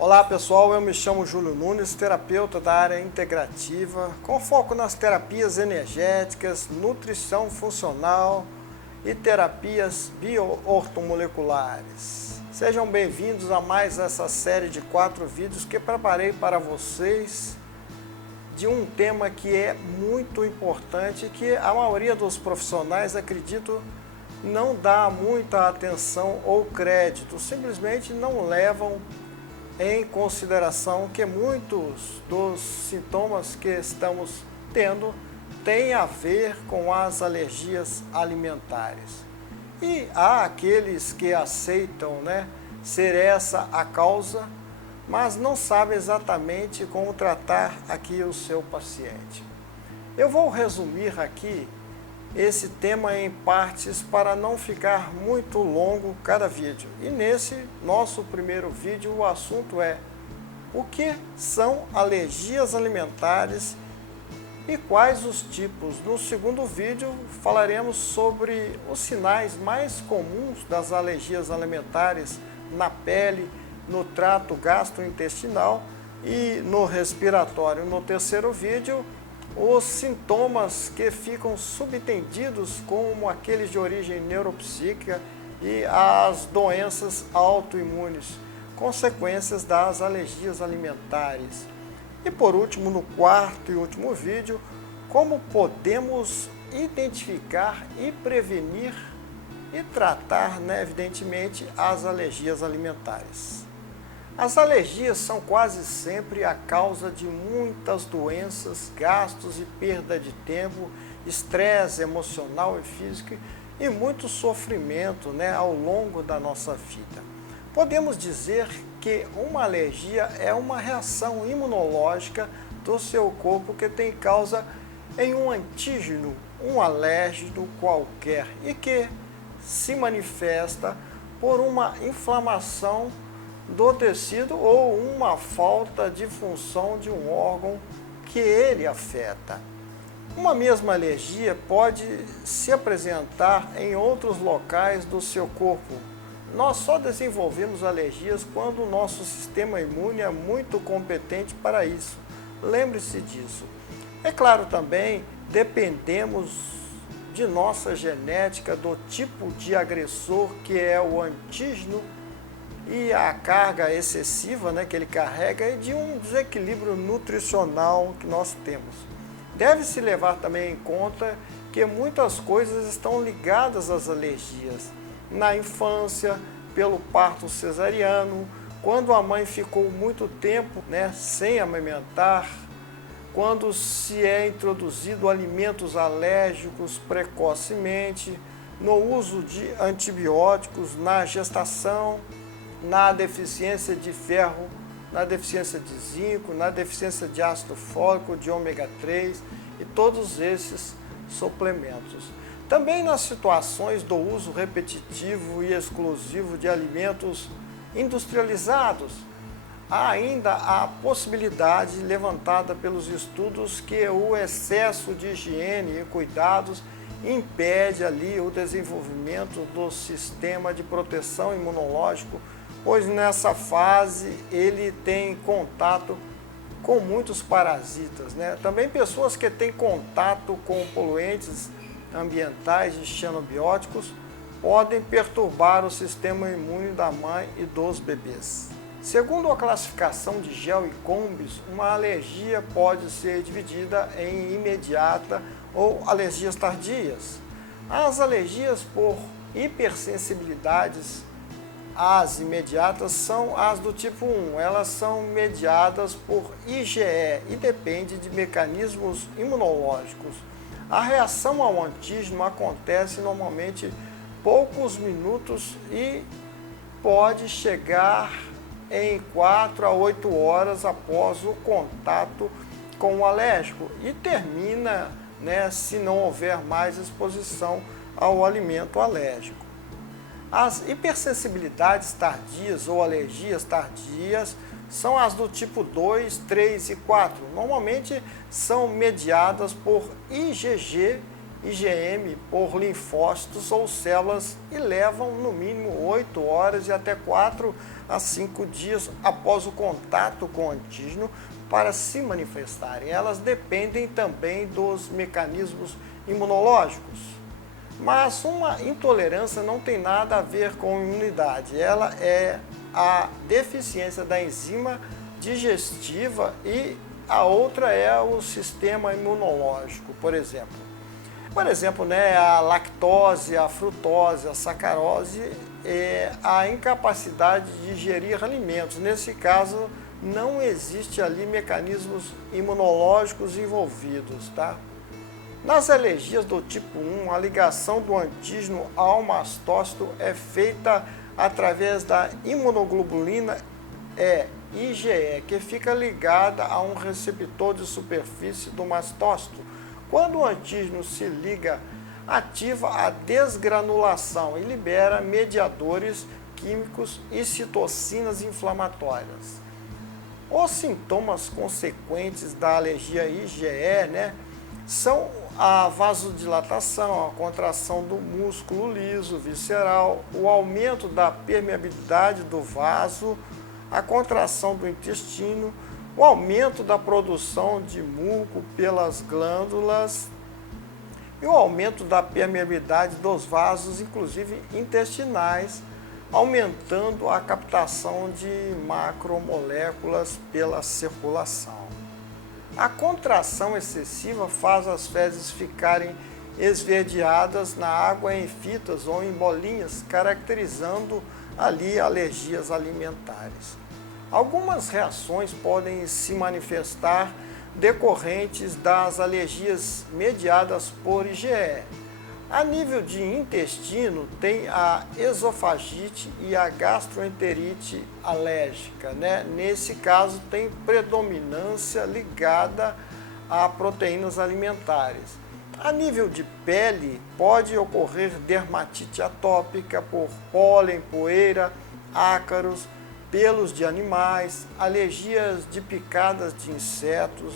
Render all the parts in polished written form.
Olá pessoal, eu me chamo Júlio Nunes, terapeuta da área integrativa, com foco nas terapias energéticas, nutrição funcional e terapias bioortomoleculares. Sejam bem-vindos a mais essa série de 4 vídeos que preparei para vocês de um tema que é muito importante e que a maioria dos profissionais, acredito, não dá muita atenção ou crédito, simplesmente não levam em consideração que muitos dos sintomas que estamos tendo têm a ver com as alergias alimentares. E há aqueles que aceitam, ser essa a causa, mas não sabem exatamente como tratar aqui o seu paciente. Eu vou resumir aqui esse tema em partes para não ficar muito longo cada vídeo. E nesse nosso primeiro vídeo o assunto é: o que são alergias alimentares e quais os tipos? No segundo vídeo falaremos sobre os sinais mais comuns das alergias alimentares na pele, no trato gastrointestinal e no respiratório. No terceiro vídeo, os sintomas que ficam subentendidos, como aqueles de origem neuropsíquica e as doenças autoimunes, consequências das alergias alimentares. E por último, no quarto e último vídeo, como podemos identificar e prevenir e tratar, evidentemente, as alergias alimentares. As alergias são quase sempre a causa de muitas doenças, gastos e perda de tempo, estresse emocional e físico e muito sofrimento, ao longo da nossa vida. Podemos dizer que uma alergia é uma reação imunológica do seu corpo que tem causa em um antígeno, um alérgeno qualquer, e que se manifesta por uma inflamação do tecido ou uma falta de função de um órgão que ele afeta. Uma mesma alergia pode se apresentar em outros locais do seu corpo. Nós só desenvolvemos alergias quando o nosso sistema imune é muito competente para isso. Lembre-se disso. É claro também, dependemos de nossa genética, do tipo de agressor que é o antígeno e a carga excessiva que ele carrega e de um desequilíbrio nutricional que nós temos. Deve-se levar também em conta que muitas coisas estão ligadas às alergias. Na infância, pelo parto cesariano, quando a mãe ficou muito tempo sem amamentar, quando se é introduzido alimentos alérgicos precocemente, no uso de antibióticos, na gestação, na deficiência de ferro, na deficiência de zinco, na deficiência de ácido fólico, de ômega 3 e todos esses suplementos. Também nas situações do uso repetitivo e exclusivo de alimentos industrializados, há ainda a possibilidade levantada pelos estudos que o excesso de higiene e cuidados impede ali o desenvolvimento do sistema de proteção imunológico, pois nessa fase ele tem contato com muitos parasitas. Também pessoas que têm contato com poluentes ambientais e xenobióticos podem perturbar o sistema imune da mãe e dos bebês. Segundo a classificação de Gel e Combs, uma alergia pode ser dividida em imediata ou alergias tardias. As alergias por hipersensibilidades, as imediatas, são as do tipo 1. Elas são mediadas por IgE e dependem de mecanismos imunológicos. A reação ao antígeno acontece normalmente poucos minutos e pode chegar em 4 a 8 horas após o contato com o alérgico e termina, se não houver mais exposição ao alimento alérgico. As hipersensibilidades tardias ou alergias tardias são as do tipo 2, 3 e 4. Normalmente são mediadas por IgG IgM por linfócitos ou células e levam no mínimo 8 horas e até 4 a 5 dias após o contato com o antígeno para se manifestarem. Elas dependem também dos mecanismos imunológicos. Mas uma intolerância não tem nada a ver com imunidade, ela é a deficiência da enzima digestiva e a outra é o sistema imunológico, por exemplo. Né, a lactose, a frutose, a sacarose é a incapacidade de digerir alimentos. Nesse caso, não existe ali mecanismos imunológicos envolvidos, tá? Nas alergias do tipo 1, a ligação do antígeno ao mastócito é feita através da imunoglobulina IgE, que fica ligada a um receptor de superfície do mastócito. Quando o antígeno se liga, ativa a desgranulação e libera mediadores químicos e citocinas inflamatórias. Os sintomas consequentes da alergia IgE, são a vasodilatação, a contração do músculo liso visceral, o aumento da permeabilidade do vaso, a contração do intestino, o aumento da produção de muco pelas glândulas e o aumento da permeabilidade dos vasos, inclusive intestinais, aumentando a captação de macromoléculas pela circulação. A contração excessiva faz as fezes ficarem esverdeadas na água em fitas ou em bolinhas, caracterizando ali alergias alimentares. Algumas reações podem se manifestar decorrentes das alergias mediadas por IgE. A nível de intestino, tem a esofagite e a gastroenterite alérgica, Nesse caso, tem predominância ligada a proteínas alimentares. A nível de pele, pode ocorrer dermatite atópica por pólen, poeira, ácaros, pelos de animais, alergias de picadas de insetos,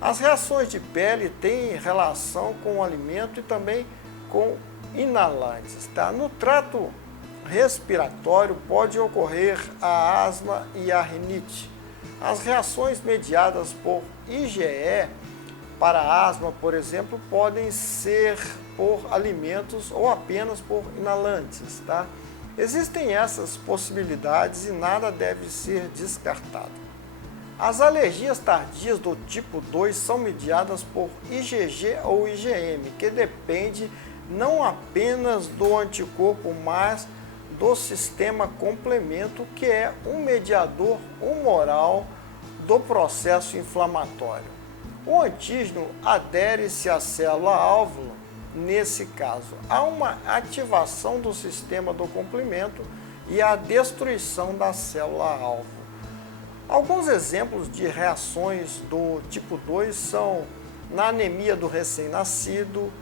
As reações de pele têm relação com o alimento e também com inalantes, No trato respiratório pode ocorrer a asma e a rinite. As reações mediadas por IgE para a asma, por exemplo, podem ser por alimentos ou apenas por inalantes, Existem essas possibilidades e nada deve ser descartado. As alergias tardias do tipo 2 são mediadas por IgG ou IgM, que depende não apenas do anticorpo, mas do sistema complemento, que é um mediador humoral do processo inflamatório. O antígeno adere-se à célula-alvo. Nesse caso, há uma ativação do sistema do complemento e a destruição da célula-alvo. Alguns exemplos de reações do tipo 2 são na anemia do recém-nascido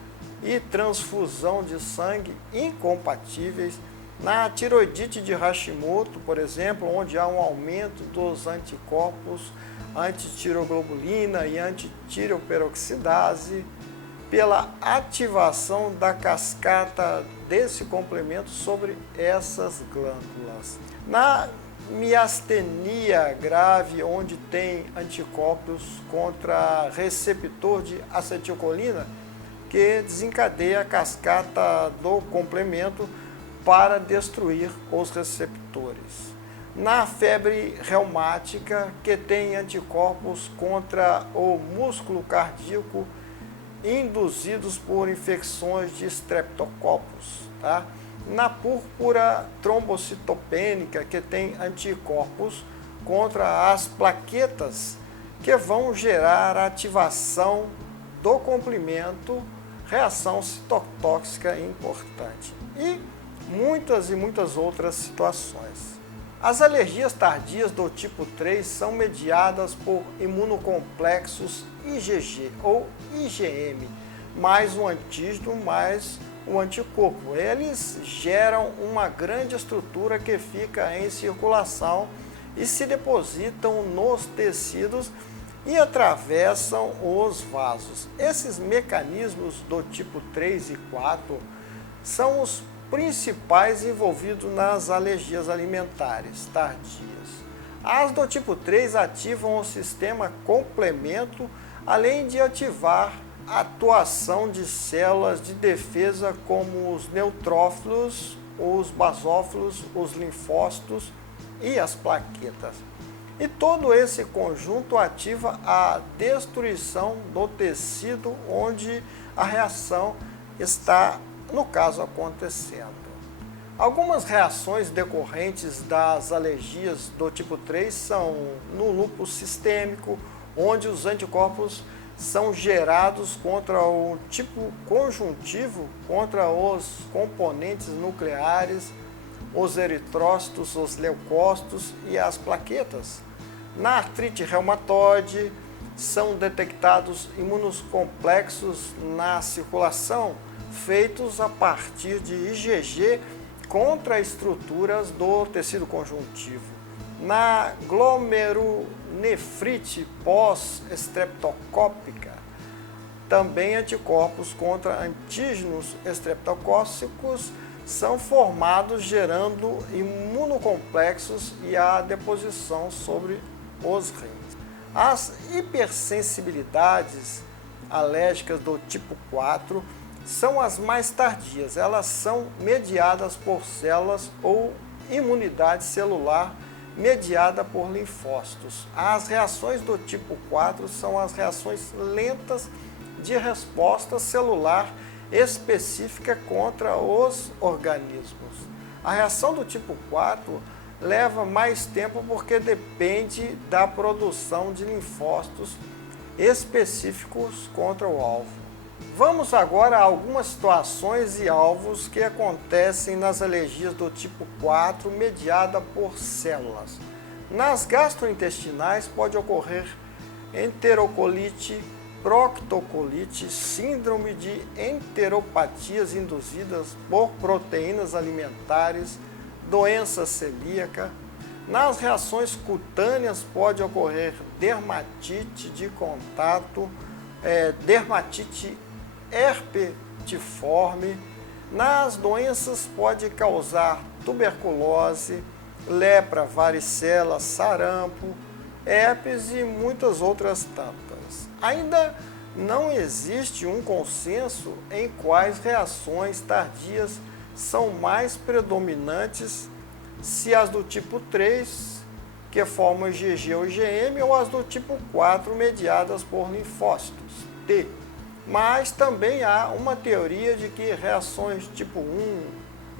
e transfusão de sangue incompatíveis, na tiroidite de Hashimoto, por exemplo, onde há um aumento dos anticorpos antitiroglobulina e antitiroperoxidase, pela ativação da cascata desse complemento sobre essas glândulas. Na miastenia grave, onde tem anticorpos contra receptor de acetilcolina, que desencadeia a cascata do complemento para destruir os receptores. Na febre reumática, que tem anticorpos contra o músculo cardíaco induzidos por infecções de streptococcus, Na púrpura trombocitopênica, que tem anticorpos contra as plaquetas, que vão gerar ativação do complemento, reação citotóxica importante. E muitas outras situações. As alergias tardias do tipo 3 são mediadas por imunocomplexos IgG ou IgM, mais o antígeno, mais o anticorpo. Eles geram uma grande estrutura que fica em circulação e se depositam nos tecidos e atravessam os vasos. Esses mecanismos do tipo 3 e 4 são os principais envolvidos nas alergias alimentares tardias. As do tipo 3 ativam o sistema complemento, além de ativar a atuação de células de defesa como os neutrófilos, os basófilos, os linfócitos e as plaquetas. E todo esse conjunto ativa a destruição do tecido onde a reação está, no caso, acontecendo. Algumas reações decorrentes das alergias do tipo 3 são no lúpus sistêmico, onde os anticorpos são gerados contra o tipo conjuntivo, contra os componentes nucleares, os eritrócitos, os leucócitos e as plaquetas. Na artrite reumatoide, são detectados imunocomplexos na circulação, feitos a partir de IgG contra estruturas do tecido conjuntivo. Na glomerulonefrite pós-estreptocópica, também anticorpos contra antígenos estreptocócicos são formados, gerando imunocomplexos e a deposição sobre os rins. As hipersensibilidades alérgicas do tipo 4 são as mais tardias. Elas são mediadas por células ou imunidade celular mediada por linfócitos. As reações do tipo 4 são as reações lentas de resposta celular específica contra os organismos. A reação do tipo 4 leva mais tempo porque depende da produção de linfócitos específicos contra o alvo. Vamos agora a algumas situações e alvos que acontecem nas alergias do tipo 4 mediada por células. Nas gastrointestinais pode ocorrer enterocolite, proctocolite, síndrome de enteropatias induzidas por proteínas alimentares, doença celíaca. Nas reações cutâneas pode ocorrer dermatite de contato, dermatite herpetiforme. Nas doenças pode causar tuberculose, lepra, varicela, sarampo, herpes e muitas outras tantas. Ainda não existe um consenso em quais reações tardias são mais predominantes, se as do tipo 3, que formam IgG ou IgM, ou as do tipo 4, mediadas por linfócitos T. Mas também há uma teoria de que reações tipo 1,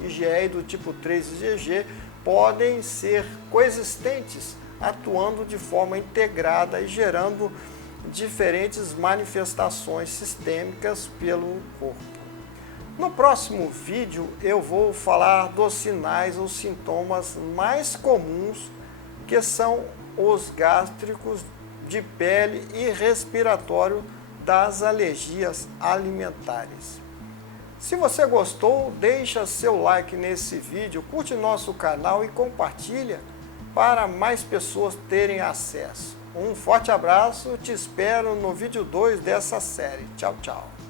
IgE, do tipo 3, IgG, podem ser coexistentes, atuando de forma integrada e gerando diferentes manifestações sistêmicas pelo corpo. No próximo vídeo eu vou falar dos sinais ou sintomas mais comuns, que são os gástricos, de pele e respiratório das alergias alimentares. Se você gostou, deixa seu like nesse vídeo, curte nosso canal e compartilha para mais pessoas terem acesso. Um forte abraço, te espero no vídeo 2 dessa série. Tchau, tchau.